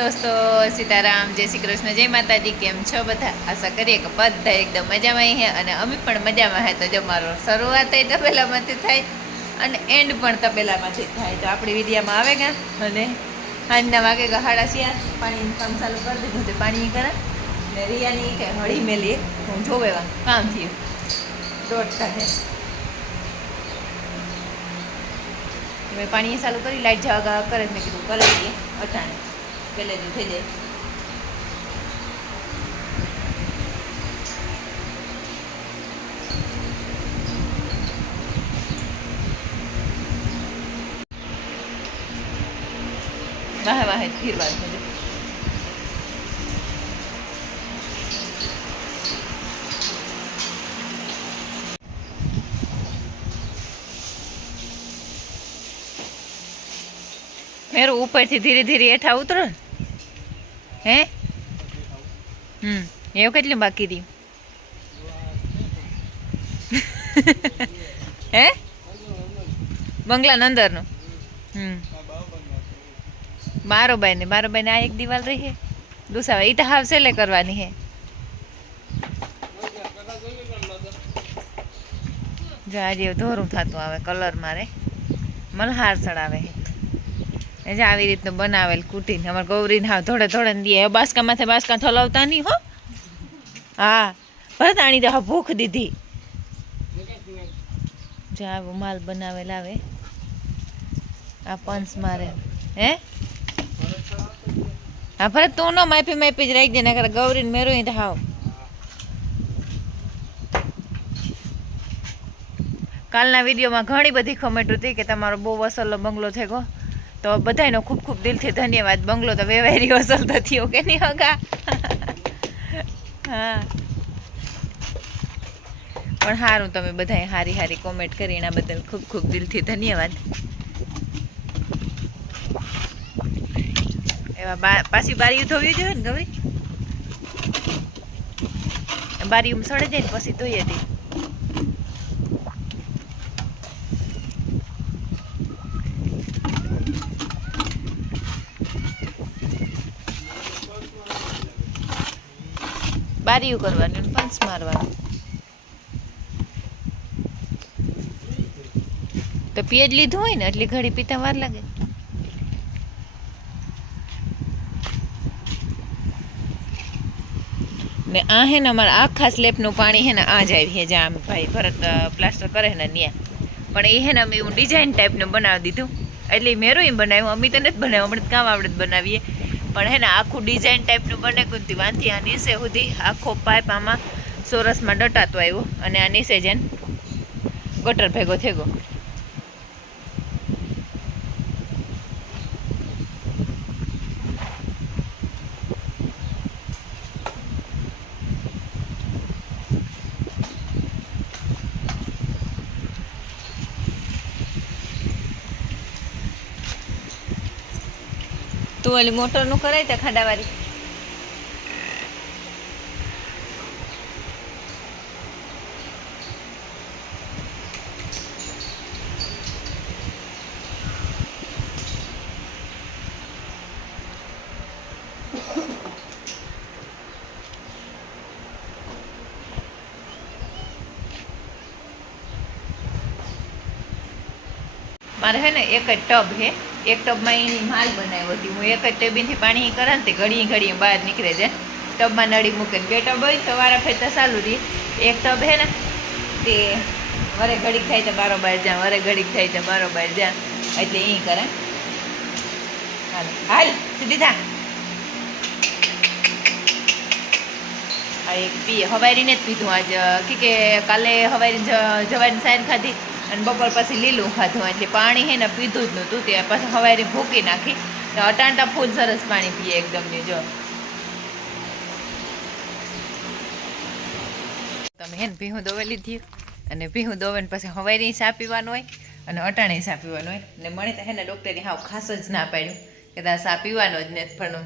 દોસ્તો, સીતારામ, જય શ્રી કૃષ્ણ, જય માતાજી. કેમ છો બધા? આશા કરીએ કે બધા એકદમ મજામાં છે અને અમે પણ મજામાં હે. તો જો મારો શરૂઆત તબેલામાંથી થાય અને એન્ડ પણ તબેલામાંથી થાય. તો આપણી વિડીયામાં આવે ગયા અને આજના વાગે 6:30 પાણીનું કામ ચાલુ કરી દીધું તે પાણી કરે ને રિયાની કે હળી મેલી હું જોવે કામ થયું દોઢ કાઢે. મેં પાણી ચાલુ કરી લાઈટ જવા કરે મેં કીધું કરી દઈએ અટાણે પહેલે જ થઈ જાય. વાહે વાહે ફીરવા છે. મેરું ઉપરથી ધીરે ધીરે હેઠા ઉતરો ને હે એવું કેટલું બાકી રહ્યું હે બંગલા અંદરનું બારોબાઈ ને આ એક દિવાલ રહી હે દુસાવા એ તો હાવ સેલે કરવાની હે. જો આજે ધોરું થતું આવે કલર મારે મલ્હાર ચડાવે હે જે આવી રીતનું બનાવેલ કૂટીને અમારે ગૌરીને હાવ થોડે થોડે ને દે બાસકામાંથી બાસકા થલાવતા નહીં હો. હા ભરત આણી તો ભૂખ દીધી. જો આવો માલ બનાવેલ આવે આ પંચ મારે હે. હા ભરત તું ન માપી જ રાખી દે ને ગૌરીને મેરું તો હાવ. કાલના વિડીયોમાં ઘણી બધી કમેન્ટ હતી કે તમારો બહુ અસલ બંગલો થઈ ગયો. તો બધાનો ખૂબ ખૂબ દિલથી ધન્યવાદ. બંગલો તો વેવારી અસલ તો થયો કે નહીં હગા. હા પણ સારું તમે બધાએ હારી હારી કોમેન્ટ કરી એના બદલ ખૂબ ખૂબ દિલથી ધન્યવાદ. એવા પાછી બારીઓ ધોવી જોઈએ ને ગૌરી બારીઓ સડે જાય ને પછી ધોઈ હતી. બારીયું કરવાનું પંચ મારવાનું. તો પેજ લીધું હોય ને એટલી ઘડી પીતા વાર લાગે. ને આ હે ને અમારા આખા સ્લેબનું પાણી હે ને આ જાય છે જ્યાં ભાઈ ભરત પ્લાસ્ટર કરે ને ત્યાં પણ એ હે ને અમે એવું ડિઝાઇન ટાઈપનું બનાવી દીધું. એટલે મેરું બનાવ્યું અમે તો નથી બનાવ્યું અમે કામ આવડે બનાવીએ પણ હે ને આખું ડિઝાઇન ટાઈપનું બને કુંતી વાંથી આ નીચે સુધી આખો પાઇપ આમાં સોરસમાં ડટાતો આવ્યો અને આ નીચે જઈને ગટર ભેગો થઈ ગયો. તું ઓલી મોટરનું કરાય તે ખાડાવાળી મારે હે ને એક જ ટબ હે એક ટબમાં એની માલ બનાવ્યો હતી. હું એક જ ટબીથી પાણી કરે ને તે ઘડીએ ઘડીએ બહાર નીકળે છે. ટબમાં નળી મૂકે ને બે ટબ હોય તો વારા ફેરતા ચાલુ રહી. એક ટબ હે ને તે વરે ઘડીક થાય તો બારોબાર જ્યાં વરે ઘડીક થાય તો બારોબાર જ્યાં એટલે એ કરે. હાલ હાલ સીધી થા. આ એક પીએ હવારીને જ પીધું આજ કે કાલે હવારી જવાની સાઈન ખાધી અને બપોર પછી લીલું ખાધું એટલે પાણી હે ને પીધું જ નહોતું. તે પછી હવારી ભૂકી નાખી તો અટાંટા ફૂલ સરસ પાણી પીએ એકદમ ને. જો તમે હે ને ભીહું દોવે લીધી અને ભીહું દોવે ને પછી હવારી સા પીવાનું હોય અને અટાણે સા પીવાનું હોય ને મને તો હે ને ડૉક્ટરે હાવ ખાસ જ ના પાડ્યું કે તારે સા પીવાનો જ ને. પણ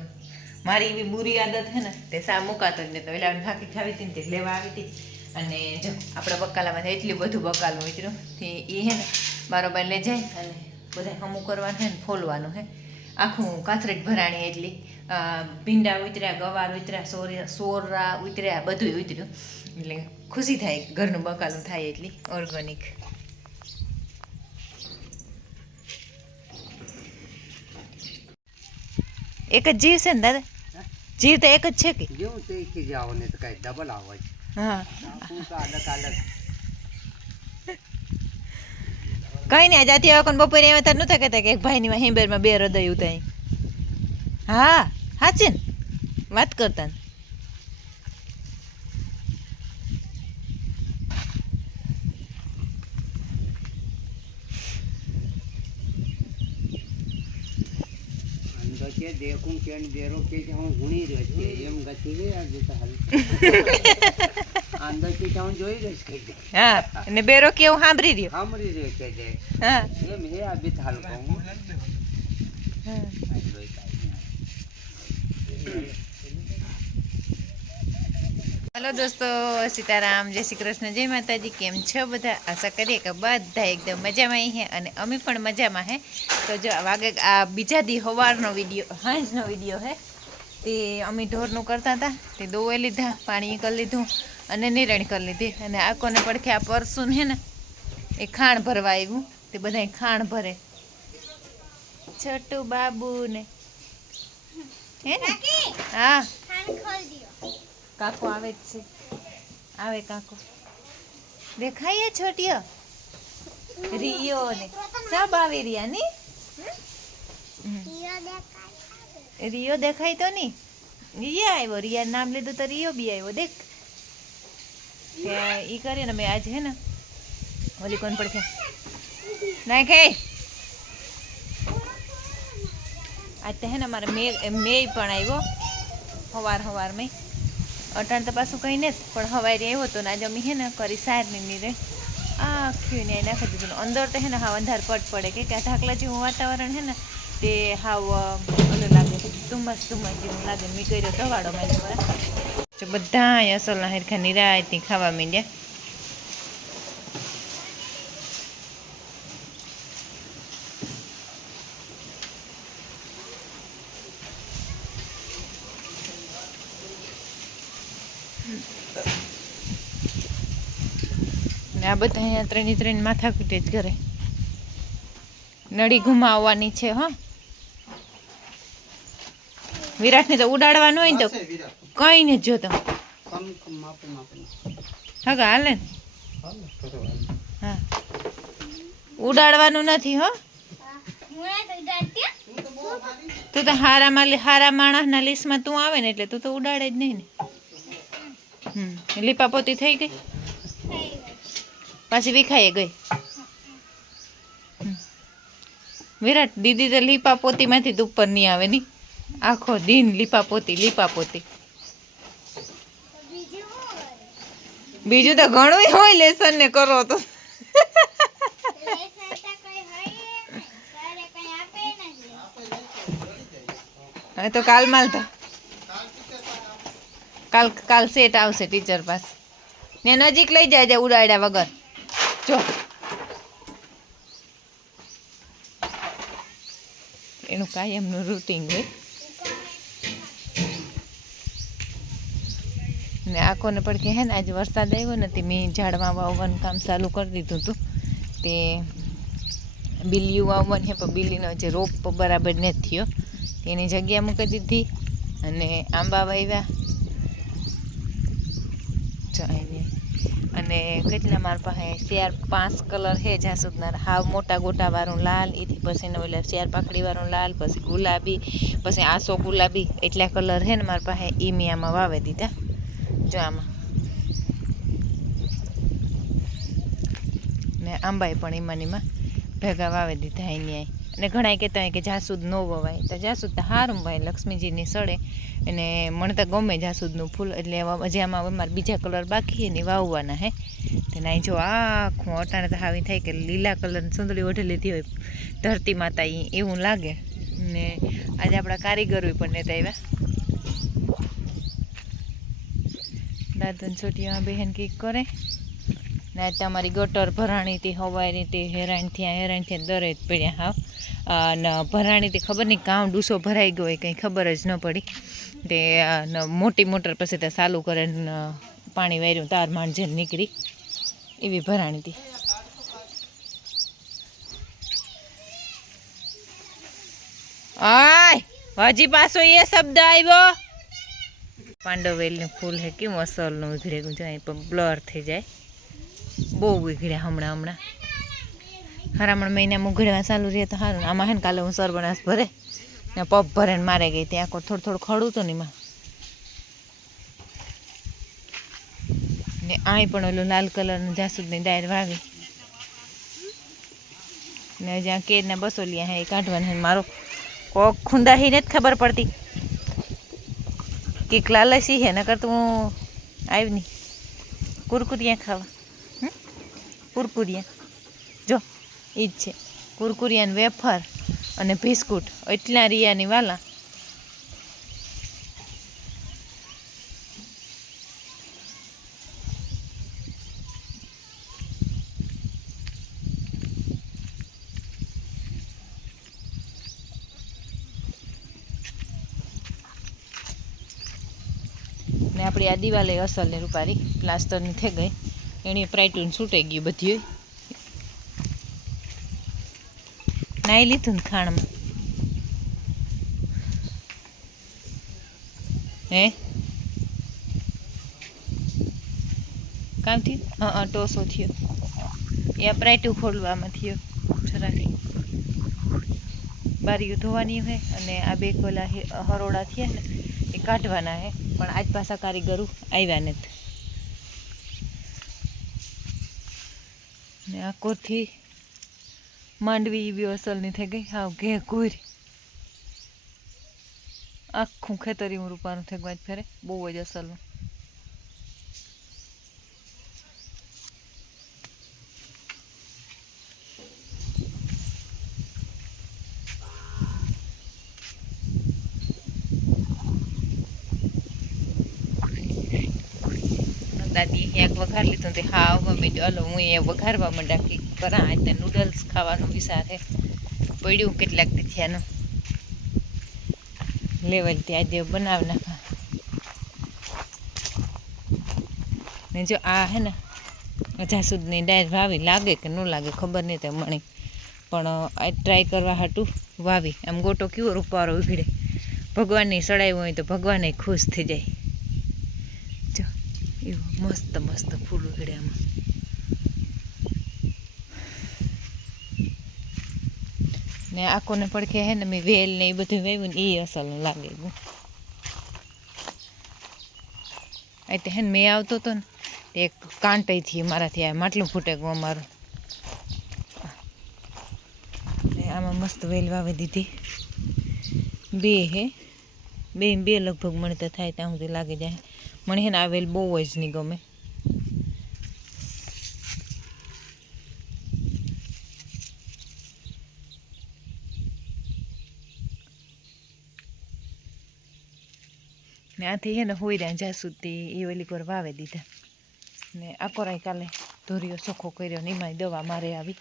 મારી એવી બુરી આદત હે ને તે સા મુકાતો જ ને. તો એટલે ફાંકી ખાવી હતી ને તે લેવા આવી હતી અને જો આપણા બકાલામાં એટલું બધું બકાલું ઉતર્યું તે એ હે ને બારોબાર લઈ જાય અને બધા હમું કરવાનું હે ને ફોલવાનું હે આખું કાથરેટ ભરાણી એટલી ભીંડા ઉતર્યા, ગવાર ઉતર્યા, સોરા ઉતર્યા, બધું ઉતર્યું. એટલે ખુશી થાય, ઘરનું બકાલું થાય એટલી ઓર્ગેનિક. એક જ જીવ છે ને દાદા? જીવ તો એક જ છે કે? જીવ તો એક જ આવો ને તો કઈ ડબલ આવે છે. હા, અલગ અલગ કઈ નહીં. જાતી આવે કોણ બપોરે આવ્યા ત્યારે નહોતા કહેતા કે એક ભાઈની માં હિંબેરમાં 2 હૃદય ઉતાય. હા સાચી ને વાત કરતા ને. કે દેખું કે બેરો કે હું ગુણી રહ્યો છે એમ ગતિ રે આ જોતા હાલ આંદો કે હું જોઈ રહ્યો છે કે હા, અને બેરો કેવું સાંભળી રહ્યો છે જે હા એમ હે આ બી હાલ કહું. હેલો દોસ્તો, સીતારામ, જય શ્રી કૃષ્ણ, જય માતાજી. કેમ છો બધા? આશા કરીએ કે બધા એકદમ મજામાં હે અને અમે પણ મજામાં હે. તો જો વાગે આ બીજા દી સવારનો વિડીયો, હાંજનો વિડીયો હે. તે અમે ઢોરનું કરતા હતા, તે દોવે લીધા, પાણી કરી લીધું અને નિરણ કરી લીધી. અને આકોને પડખે આ પરસું હે ને એ ખાણ ભરવા આવ્યું. તે બધા ખાણ ભરે, છોટું બાબુ ને હે ને. હા કાકો આવે જ છે, આવે કાકો દેખાય છોટીઓ રિયો ને સબ આવી રહ્યા ની. રિયો દેખાય તો ની, રિયા આવ્યો, રિયા નામ લીધું તો રિયો બી આવ્યો. દેખ ઈ કરીએ ને મેં આજે હે ને ઓલી કોણ પડખે નાખે આજ તો હે ને મારે મેય પણ આવ્યો સવાર મેં. અટાણ તો પાછું કંઈ નથી, પણ હવારે આવ્યો હતો ને આજે અમે હે ને કરી સારની નીરે આખી ને નાખી દીધું. અંદર તો હે ને હાવ અંધાર પડે કે આ ઢાકલા જેવું વાતાવરણ હે ને તે હાવ ઓલું લાગે, ધુમ્મસ જેવું લાગે. મેં કર્યો ધવાડો મારી પર. બધા અસલના હેરખા નિરાયતની ખાવા માંડ્યા. આ બધા અહીંયા ત્રણ માથા કૂટે જ ઘરે. નળી ઘુમાવવાની છે. હા, વિરાટને તો ઉડાડવાનું હોય ને તો કઈ ને જોતો હા હાલે ને. હા, ઉડાડવાનું નથી. હો, તું તો હારા માણસના લિસ્ટમાં તું આવે ને એટલે તું તો ઉડાડે જ નહીં ને. લીપાપોતી થઈ ગઈ, પાછી વિખાઈ ગઈ. વિરાટ દીદી તો લીપાપોતીમાંથી જ ઉપર નહીં આવે ની. આખો દિન લીપાપોતી. બીજું તો ઘણું હોય લેસન ને કરો તો. હવે તો કાલ સેટ આવશે ટીચર પાસે. ને નજીક લઈ જાય ઉડાડ્યા વગર. જો એનું કાયમનું રૂટિન હોય. ને આકોને પડકે હે ને આજે વરસાદ આવ્યો નથી, મેં ઝાડવા વાવવાનું કામ ચાલુ કરી દીધું હતું. તે બિલ્લીઓ વાવવાની હે, પણ બિલ્લીનો જે રોપ બરાબર નથી થયો, તેની જગ્યા મૂકી દીધી. અને આંબા વાવ્યા અને કેટલા માર પાસે 4-5 કલર હે જાસૂદના. હાવ મોટા ગોટાવાળું લાલ, એથી પછી ઓલા 4 પાકડીવાળું લાલ, પછી ગુલાબી, પછી આસો ગુલાબી, એટલા કલર હે ને મારા પાસે. એ મેં આમાં વાવી દીધા. જો આમાં ને આંબાઈ પણ એમાંનીમાં ભેગા વાવી દીધા અહીંયા. અને ઘણા કહેતા હોય કે જાસૂદ ન વવાય, તો જાસૂદ તો સારું ભાઈ, લક્ષ્મીજીની સડે અને મને તો ગમે જાસૂદનું ફૂલ. એટલે હજી આમાં અમારે બીજા કલર બાકી છે ને વાવવાના હે. તેને અહીં જો આખું અટાણે તો આવી થાય કે લીલા કલરની સુંદરી ઓઢી લીધી હોય ધરતી માતા, એવું લાગે. ને આજે આપણા કારીગરો પણ નહોતા આવ્યા. દાદન છોટીઓ બહેન કંઈક કરે ને તમારી ગટર ભરાણીથી હવારીથી હેરાનથી દરે જ પડ્યા હાવ અને ભરાણીથી ખબર નહીં કામ ડૂસો ભરાઈ ગયો હોય કંઈ ખબર જ ન પડી તે મોટી મોટર પછી તે ચાલુ કરે પાણી વાર્યું તાર માંડ જેમ નીકળી એવી ભરાણીથી. આય હજી પાછો એ શબ્દ આવ્યો. પાંડવેલનું ફૂલ હે કેવું અસલનું ઉઘડેલું જાય પણ બ્લર થઈ જાય બહુ ઉઘડ્યા હમણાં હરામણ મહિનામાં ઉઘડવા ચાલુ રહે તો સારું. આમાં હે ને કાલે હું સરબનાસ ભરે ને પપ ભરે ને મારે ગઈ ત્યાં થોડું ખડું તો ને એમાં ને આય પણ ઓલું લાલ કલરનું જાસૂદની ડાયર વાવી ને જ્યાં કેરના બસોલિયા હે એ કાઢવાના મારો કોક ખૂંદાહી નથી ખબર પડતી કે લાલસી હે નકર તું આવી નહીં કુરકુરિયા ખાવા કુરકુરિયા જો એ જ છે કુરકુરિયાને વેફર અને બિસ્કુટ એટલા રિયાની વાલા. ને આપણી આ દિવાલે અસલની રૂપારી પ્લાસ્ટરની થઈ ગઈ એની પ્રાઇટૂન છૂટાઈ ગયું બધી નાઈ લીધું ને ખાણમાં હે કામ થયું હા ટોસો થયો એ પ્રાઇટું ખોલવામાં થયો જરાક બારીઓ ધોવાની હોય અને આ બે કોલા હરોડા થયા ને એ કાઢવાના હે પણ આજ પાછા કારીગરો આવ્યા નથી ને આખોથી માંડવી એવી અસલની થઈ ગઈ હાવ ઘે ઘૂર આખું ખેતરી હું રૂપાનું થઈ ગયું ફેરે બહુ જ અસલનું. દાદી એક વઘાર લીધું તે હાવ ગમે હલો હું એ વઘારવા માંડ્યા કે કરા તે નૂડલ્સ ખાવાનો વિચાર હે પડ્યું કેટલાક થયાનું લેવલ ત્યાં જે બનાવી નાખા ને જો આ હે ને જાસૂદની ડાયર વાવી લાગે કે ન લાગે ખબર નહીં તે મણી પણ આ ટ્રાય કરવા હાટું વાવી આમ ગોટો કેવો રૂપારો ઉઘડે ભગવાનની સડાયું હોય તો ભગવાન ખુશ થઈ જાય. એવું મસ્ત મસ્ત ફૂલ ઉઘડે આમાં ને આખોને પડખે હે ને મેં વેલ ને એ બધું વાવ્યું ને એ અસલનું લાગે એટલે હે ને મેં આવતો હતો ને એક કાંટાઈથી મારાથી આ માટલું ફૂટે ગયું અમારું ને આમાં મસ્ત વેલ વાવી દીધી બે હે બે લગભગ મને તો થાય ત્યાં સુધી લાગી જાય મને હે ને આ વેલ બહુ જ નહીં ગમે. ને આથી હે ને હોઈ રહ્યા જ્યાં સુધી એ વેલી પર વાવે દીધા ને આકોરાય કાલે ધોરીઓ ચોખ્ખો કર્યો ને એમાં દવા મારે આવી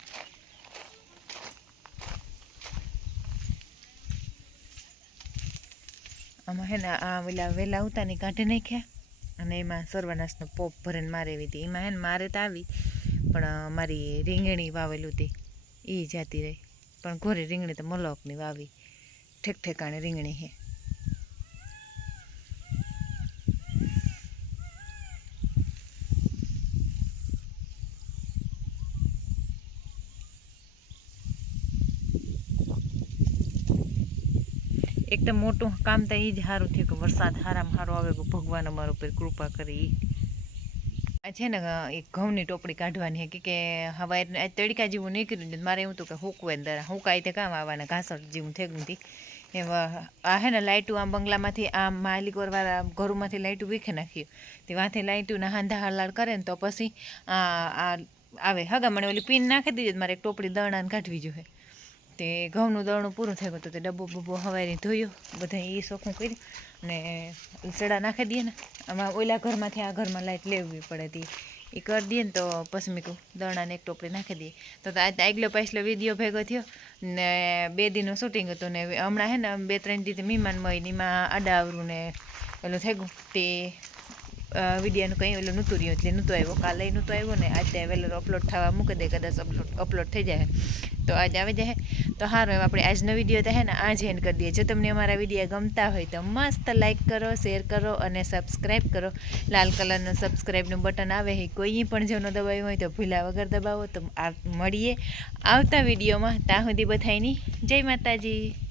આમાં હે ને આ વેલા ઉતાની કાઢી નાખ્યા અને એમાં સર્વનાશનો પોપ ભરીને મારે એવી હતી એમાં હે ને મારે તો આવી પણ મારી રીંગણી વાવેલું હતી એ જાતી રહી પણ ઘોરી રીંગણી તો મલકની વાવી ઠેકાણે રીંગણી હે. એકદમ મોટું કામ તો એ જ સારું થયું કે વરસાદ સારામાં સારો આવે કે ભગવાન અમારા ઉપર કૃપા કરી. આ છે ને એક ઘઉંની ટોપડી કાઢવાની કે હવા તડકા જેવું નીકળ્યું મારે એવું હતું કે હુકવે દરા હુકાય તે કામ આવવાના ઘાસર જેવું થઈ ગયું હતી એવા આ હે ને લાઇટું આમ બંગલામાંથી આમ માલિકોરવાળા ઘરોમાંથી લાઇટું વીખી નાખ્યું તે વાંથી લાઇટુંના હાંધા હલાડ કરે ને તો પછી આ આવે હગા મને ઓલી પીન નાખી દીધી મારે એક ટોપડી દણાને કાઢવી જોઈએ તે ઘઉંનું દળનું પૂરું થઈ ગયું તો તે ડબ્બો બબ્બો હવારી ધોયો બધા એ ચોખ્ખું કર્યું ને સડા નાખી દઈએ ને આમાં ઓલા ઘરમાંથી આ ઘરમાં લાઇટ લેવી પડે હતી એ કરી દઈએ ને તો પછી મેં કહું દણાને એક ટોપલી નાખી દઈએ તો આજ આગલો પાછલો વિડીયો ભેગો થયો ને 2 દિનનું શૂટિંગ હતું ને હમણાં હે ને 2-3 દી મહેમાન મહિનીમાં આડાવરું ને પેલું થઈ ગયું તે વિડીયોનું કંઈ ઓલું નહોતું રહ્યું એટલે નહોતું આવ્યો કાલે નહોતું આવ્યો ને આજે વહેલું અપલોડ થવા મૂકી દે કદાચ અપલોડ થઈ જાય તો આજે આવી જાય તો સારું એમ આપણે આજનો વિડીયો તો હે ને આજ એન્ડ કરી દઈએ જો તમને અમારા વિડીયો ગમતા હોય તો મસ્ત લાઈક કરો શેર કરો અને સબસ્ક્રાઈબ કરો લાલ કલરનું સબસ્ક્રાઈબનું બટન આવે એ કોઈ પણ જો ન દબાવ્યું હોય તો ભૂલા વગર દબાવો તો મળીએ આવતા વિડીયોમાં ત્યાં સુધી બધાયની જય માતાજી.